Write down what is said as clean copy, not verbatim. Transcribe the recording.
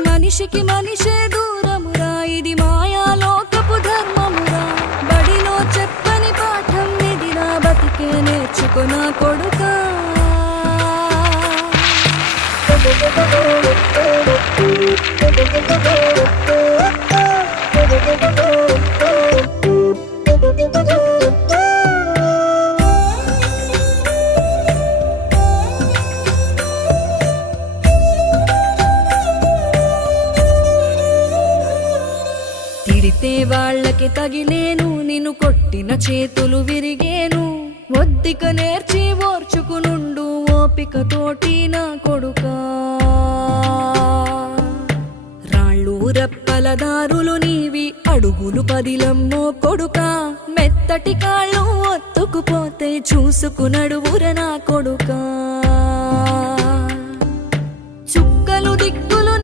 మనిషికి మనిషే దూరమురా, ఇది మాయాలోకపు ధర్మమురా. బడిలో చెప్పని పాఠం ఇదిరా, బతికే నేర్చుకున్నా కొడుకా. తిడితే వాళ్ళకి తగిలేను, నిన్ను కొట్టిన చేతులు విరిగేను. ఒద్దిక నేర్చి ఓర్చుకునుండు ఓపికతోటి నా కొడుకా. రాళ్ళు రప్పల దారులు నీవి, అడుగులు పదిలమ్మో కొడుకా. మెత్తటి కాళ్ళు ఒత్తుకుపోతే చూసుకునడువుర నా కొడుకా.